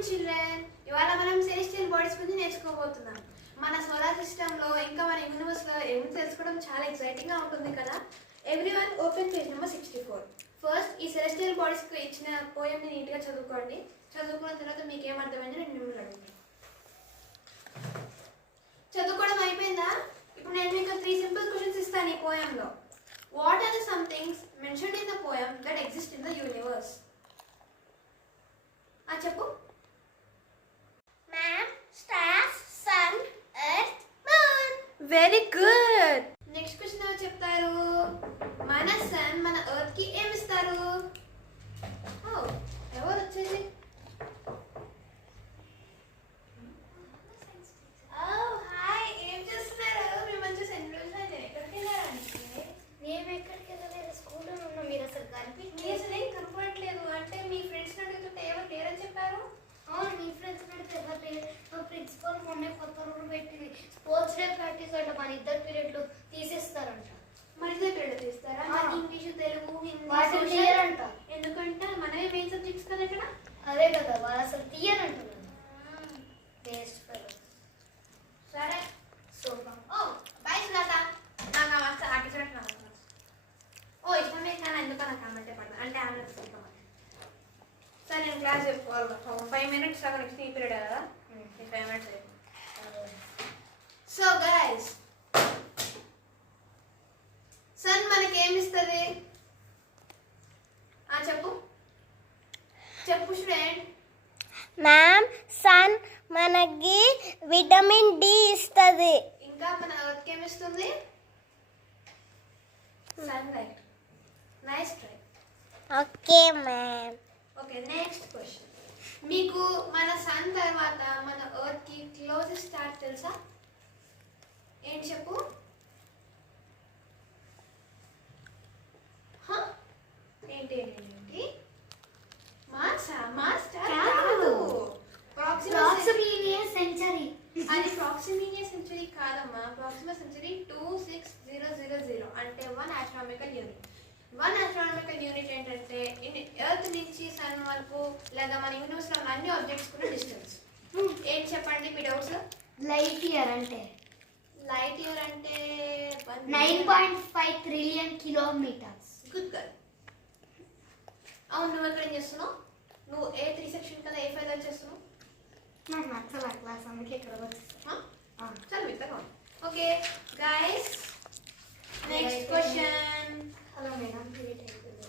Morning children. ఇవాళ మనం celestial bodies గురించి నేర్చుకోబోతున్నాం. మన సోలార్ సిస్టంలో ఇంకా మన యూనివర్స్లో ఏమి తెలుసుకోవడం చాలా ఎక్సైటింగ్గా ఉంటుంది కదా. Everyone open page number 64. First ఈ సెలెస్టియల్ బాడీస్కి ఇచ్చిన పోయంని నీట్గా చదువుకోండి. చదువుకున్న తర్వాత మీకు ఏమర్థమైందో నేను మిమ్మల్ని అడుగుతాను. చదువుకోవడం అయిపోయిందా? ఇప్పుడు నేను మీకు 3 సింపుల్ క్వశ్చన్స్ ఇస్తాను ఈ పోయంలో. What are the some things mentioned in the poem that exist in the universe? చెప్పు. Ma'am, stars, sun, earth, moon. Very good. Next question ఎవరు చెప్తారు? మన సన్ మన ఎర్త్ కి ఏమి ఇస్తారు? ఎవరు వచ్చేది? హాయ్, ఏం చేస్తున్నారు? మిమ్మల్ని చూసి ఎన్ని రోజులు అయితే ఎక్కడికి వెళ్ళారంటే? మేము ఎక్కడికి వెళ్ళలేదు, స్కూల్లో ఉన్నాం. మీరు అసలు మీరు అసలు ఏం కనపడట్లేదు. అంటే మీ ఫ్రెండ్స్ అడుగుతుంటే ఎవరు లేరని చెప్పారు? అవును, మీ ఫ్రెండ్స్ అడిగితే ఎవరు లేరు. మా ప్రిన్సిపల్ మొన్న కొత్త రూల్ పెట్టింది. స్పోర్ట్స్ డే ప్రాక్టీస్ అంటే మన ఇద్దరు పీరియడ్లు తీసేస్తారంట. మన ఇద్దరు పీరియడ్ తీస్తారా? ఇంగ్లీష్, తెలుగు, వాటి తీయరంట. ఎందుకంటే మనమే మెయిన్ సబ్జెక్ట్స్ కదా ఇక్కడ. అదే కదా, వాళ్ళు అసలు తీయరంటున్నారు. Waste fellow. సరే, సూపర్. బాయ్ సుజాత. నాకు ఆ మాస్టర్ ఆ టీచర్ అంటే నాకు ఇష్టమే, కానీ ఎందుకో నాకు ఆమె పడదు. అంటే ఆమె సరే, నేను క్లాస్ చెప్పుకోవాలి. 5 minutes అక్కడ నెక్స్ట్ ఈ పీరియడ్ కదా. 5 minutes అయిపోయింది. సో గైస్, సన్ మనకేమిస్తుంది? చెప్పు చెప్పు స్టూడెంట్. మ్యామ్, సన్ మనకి విటమిన్ డి ఇస్తుంది. ఇంకా మన ఎర్త్కి ఏమిస్తుంది? Sun light. Nice try. Okay ma'am. Okay, next question. మీకు మన సన్ తర్వాత మన ఎర్త్కి క్లోజెస్ట్ స్టార్ తెలుసా? ఏంటి చెప్పు. ఏంటి ఏంటి ఏంటి? మార్సా? మార్స్ స్టార్ కాదు. Proximus century. అది ప్రాక్సిమస్ సెంచరీ కాదమ్మా. ప్రాక్సిమస్ సెంచరీ 26000 అంటే 1 ఆస్ట్రానమికల్ యూనిట్. 1 ఆస్ట్రానమికల్ యూనిట్ ఏంటంటే ఎర్త్ నుంచి సన్ వరకు లేదా మన యూనివర్స్లో ఉన్న అన్ని ఆబ్జెక్ట్స్ కూడా డిస్టెన్స్. ఏంటి చెప్పండి మీ డౌట్స్? లైట్ ఇయర్ అంటే 9.5 ట్రిలియన్ కిలోమీటర్స్. Good girl. అవును, నువ్వు ఎక్కడ చేస్తున్నావు? నువ్వు A3 సెక్షన్ కదా, A5 చేస్తున్నావు? నాకు నచ్చల క్లాస్, అందుకే ఇక్కడ వచ్చేస్తా. చల్ మిత్రం. Okay guys, next question. Hello madam, period అయిపోయింది.